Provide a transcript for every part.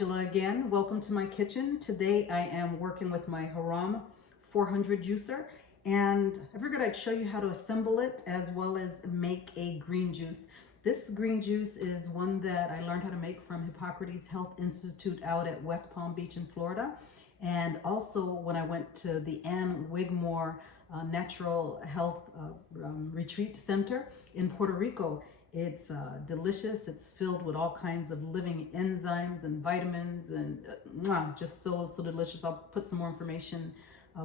Angela again. Welcome to my kitchen. Today I am working with my Hurom 400 juicer, and I figured I'd show you how to assemble it as well as make a green juice. This green juice is one that I learned how to make from Hippocrates Health Institute out at West Palm Beach in Florida, and also when I went to the Ann Wigmore Natural Health Retreat Center in Puerto Rico. It's delicious. It's filled with all kinds of living enzymes and vitamins, and just so delicious. I'll put some more information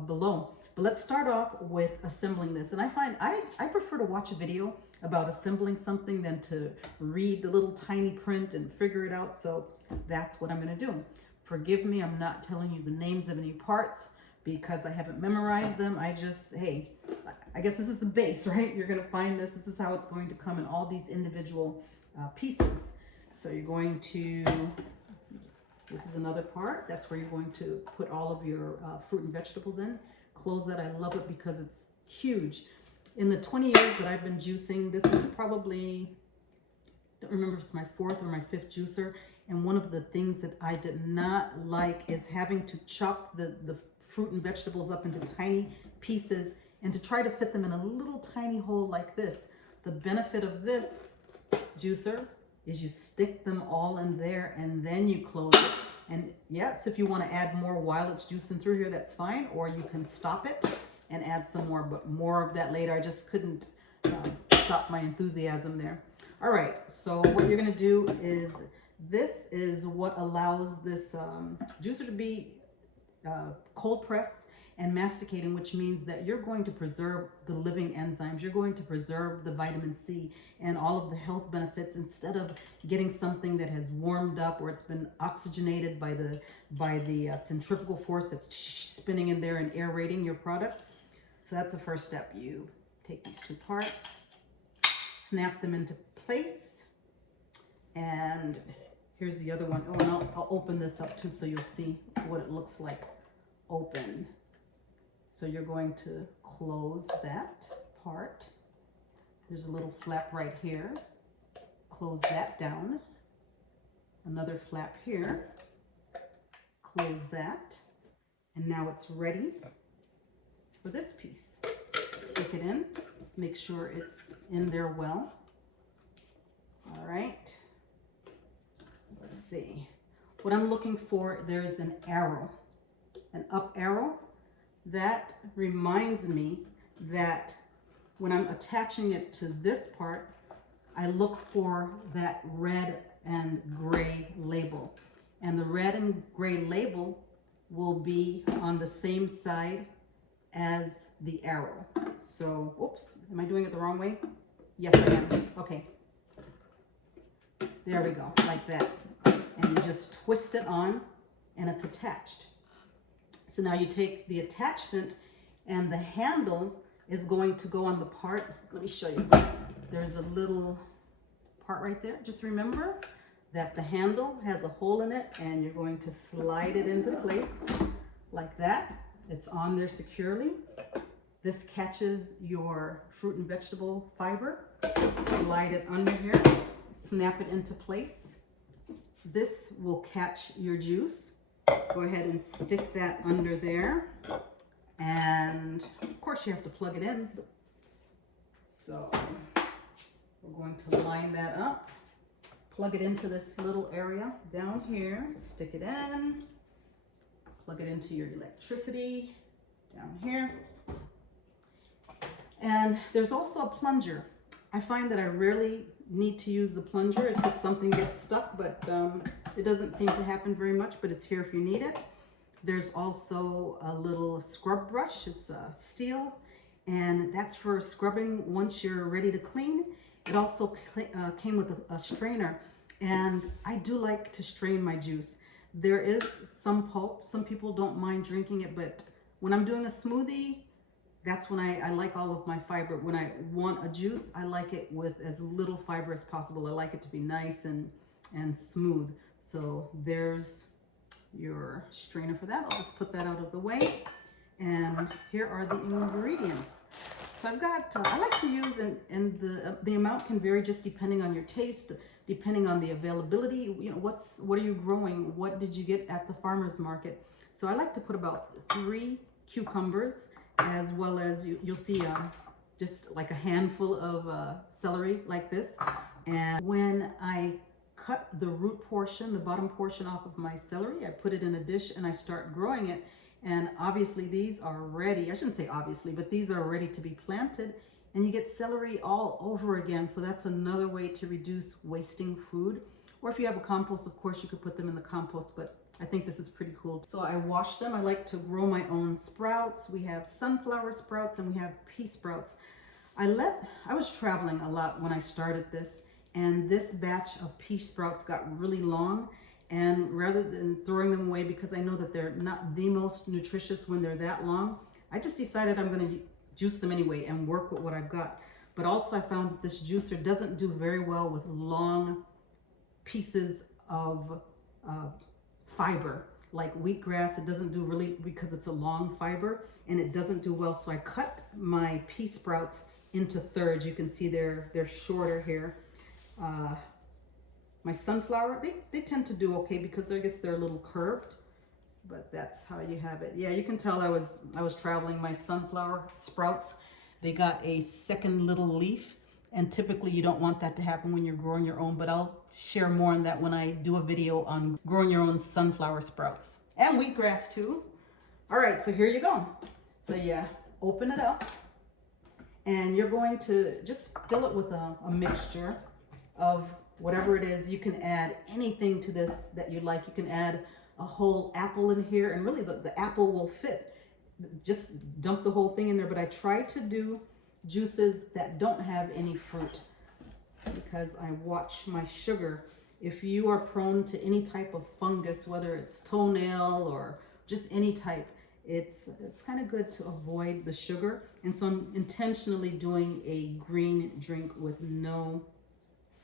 below. But let's start off with assembling this. And I find I prefer to watch a video about assembling something than to read the little tiny print and figure it out. So that's what I'm going to do. Forgive me, I'm not telling you the names of any parts because I haven't memorized them. Hey, I guess this is the base, right? You're going to find this. This is how it's going to come in all these individual pieces. So you're going to, this is another part. That's where you're going to put all of your fruit and vegetables in. Close that. I love it because it's huge. In the 20 years that I've been juicing, this is probably, don't remember if it's my fourth or my fifth juicer. And one of the things that I did not like is having to chop the fruit and vegetables up into tiny pieces and to try to fit them in a little tiny hole like this. The benefit of this juicer is you stick them all in there and then you close it. And yes, if you want to add more while it's juicing through here, that's fine. Or you can stop it and add some more, but more of that later. I just couldn't stop my enthusiasm there. All right, so what you're going to do is, this is what allows this juicer to be cold press and masticating, which means that you're going to preserve the living enzymes. You're going to preserve the vitamin C and all of the health benefits instead of getting something that has warmed up or it's been oxygenated by the centrifugal force that's spinning in there and aerating your product. So that's the first step. You take these two parts, snap them into place, and here's the other one. Oh, and I'll open this up too so you'll see what it looks like open. So you're going to close that part. There's a little flap right here. Close that down. Another flap here. Close that. And now it's ready for this piece. Stick it in. Make sure it's in there well. All right. Let's see. What I'm looking for, there's an arrow, an up arrow. That reminds me that when I'm attaching it to this part, I look for that red and gray label. And the red and gray label will be on the same side as the arrow. So, oops, am I doing it the wrong way? Yes, I am. Okay. There we go, like that. And you just twist it on and it's attached. So now you take the attachment and the handle is going to go on the part. Let me show you. There's a little part right there. Just remember that the handle has a hole in it and you're going to slide it into place like that. It's on there securely. This catches your fruit and vegetable fiber. Slide it under here, snap it into place. This will catch your juice. Go ahead and stick that under there. And of course you have to plug it in. So we're going to line that up. Plug it into this little area down here. Stick it in. Plug it into your electricity down here. And there's also a plunger. I find that I rarely need to use the plunger. It's if something gets stuck, but it doesn't seem to happen very much, but it's here if you need it. There's also a little scrub brush. It's a steel, and that's for scrubbing once you're ready to clean. It also came with a strainer, and I do like to strain my juice. There is some pulp. Some people don't mind drinking it, but when I'm doing a smoothie, that's when I like all of my fiber. When I want a juice, I like it with as little fiber as possible. I like it to be nice and smooth. So there's your strainer for that. I'll just put that out of the way. And here are the ingredients. So I've got, I like to use, and the amount can vary just depending on your taste, depending on the availability. You know, what are you growing? What did you get at the farmer's market? So I like to put about 3 cucumbers, as well as you'll see just like a handful of celery like this. And when I cut the root portion, the bottom portion off of my celery, I put it in a dish and I start growing it. And obviously these are ready, I shouldn't say obviously, but these are ready to be planted, and you get celery all over again. So that's another way to reduce wasting food. Or if you have a compost, of course, you could put them in the compost, but I think this is pretty cool. So I wash them. I like to grow my own sprouts. We have sunflower sprouts and we have pea sprouts. I was traveling a lot when I started this, and this batch of pea sprouts got really long. And rather than throwing them away, because I know that they're not the most nutritious when they're that long, I just decided I'm going to juice them anyway and work with what I've got. But also I found that this juicer doesn't do very well with long pieces of fiber, like wheatgrass. It doesn't do really, because it's a long fiber, and it doesn't do well. So I cut my pea sprouts into thirds. You can see they're shorter here. My sunflower, they tend to do okay because I guess they're a little curved, but that's how you have it. Yeah, you can tell I was traveling. My sunflower sprouts, they got a second little leaf, and typically you don't want that to happen when you're growing your own, but I'll share more on that when I do a video on growing your own sunflower sprouts and wheatgrass too. All right, so here you go. So yeah, open it up, and you're going to just fill it with a mixture of whatever it is. You can add anything to this that you like. You can add a whole apple in here, and really the apple will fit. Just dump the whole thing in there, but I try to do juices that don't have any fruit because I watch my sugar. If you are prone to any type of fungus, whether it's toenail or just any type, it's kind of good to avoid the sugar. And so I'm intentionally doing a green drink with no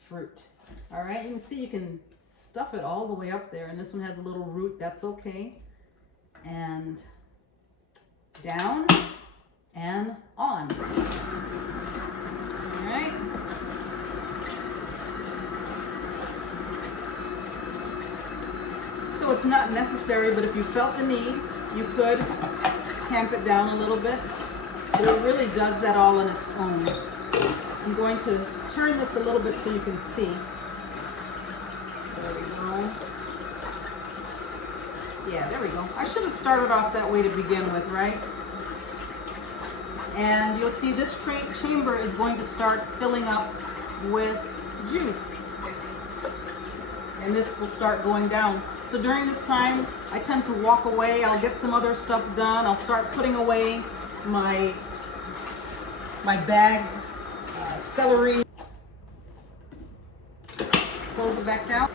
fruit. All right, you can see you can stuff it all the way up there, and this one has a little root. That's okay. And down and on. All right. So it's not necessary, but if you felt the need, you could tamp it down a little bit. But it really does that all on its own. I'm going to turn this a little bit so you can see. There we go. Yeah, there we go. I should have started off that way to begin with, right? And you'll see this chamber is going to start filling up with juice. And this will start going down. So during this time, I tend to walk away. I'll get some other stuff done. I'll start putting away my bagged celery. Close it back down.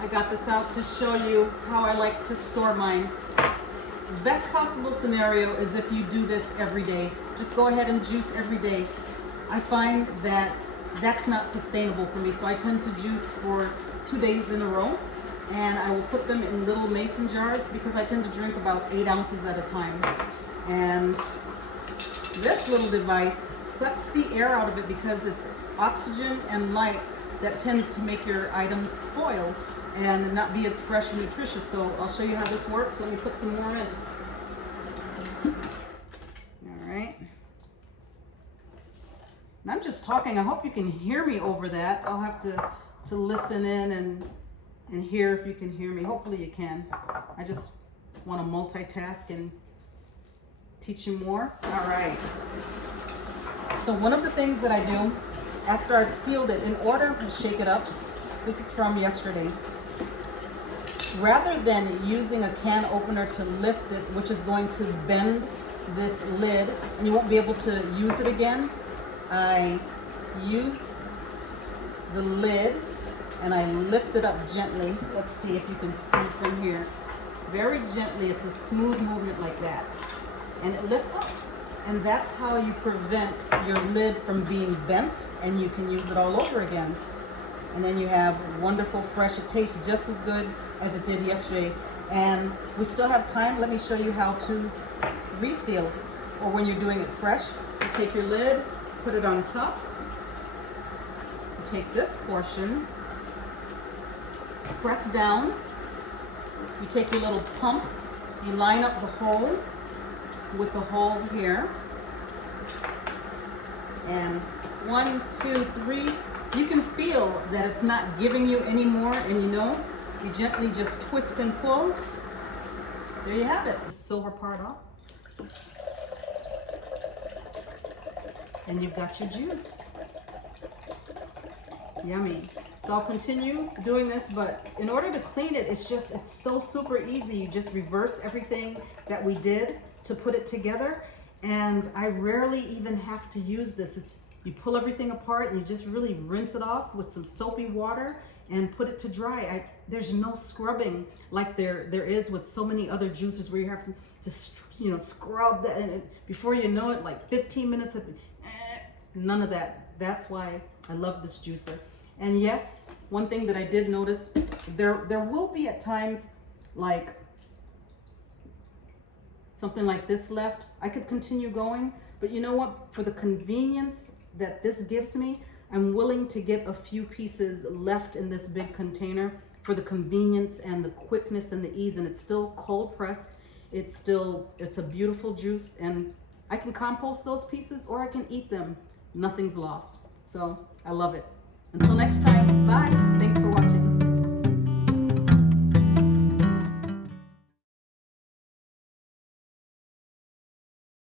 I got this out to show you how I like to store mine. Best possible scenario is if you do this every day. Just go ahead and juice every day. I find that that's not sustainable for me, so I tend to juice for 2 days in a row, and I will put them in little mason jars because I tend to drink about 8 ounces at a time. And this little device sucks the air out of it because it's oxygen and light that tends to make your items spoil and not be as fresh and nutritious. So I'll show you how this works. Let me put some more in. All right. And I'm just talking. I hope you can hear me over that. I'll have to listen in and hear if you can hear me. Hopefully you can. I just want to multitask and teach you more. All right. So one of the things that I do after I've sealed it, in order to shake it up, this is from yesterday. Rather than using a can opener to lift it, which is going to bend this lid and you won't be able to use it again, I use the lid and I lift it up gently. Let's see if you can see from here. Very gently. It's a smooth movement like that. And it lifts up. And that's how you prevent your lid from being bent, and you can use it all over again. And then you have wonderful fresh. It tastes just as good as it did yesterday. And we still have time. Let me show you how to reseal, or when you're doing it fresh. You take your lid, put it on top. You take this portion, press down. You take your little pump, you line up the hole with the hole here. And 1, 2, 3, you can feel that it's not giving you any more, and you gently just twist and pull. There you have it, the silver part off. And you've got your juice. Yummy. So I'll continue doing this, but in order to clean it, it's so super easy. You just reverse everything that we did to put it together. And I rarely even have to use this. You pull everything apart and you just really rinse it off with some soapy water and put it to dry. There's no scrubbing like there is with so many other juices where you have to scrub that, and before you know it, like 15 minutes of none of that. That's why I love this juicer. And yes, one thing that I did notice, there will be at times like something like this left. I could continue going, but you know what? For the convenience that this gives me, I'm willing to get a few pieces left in this big container for the convenience and the quickness and the ease. And it's still cold pressed. It's a beautiful juice, and I can compost those pieces or I can eat them. Nothing's lost. So I love it. Until next time, bye. Thanks for watching.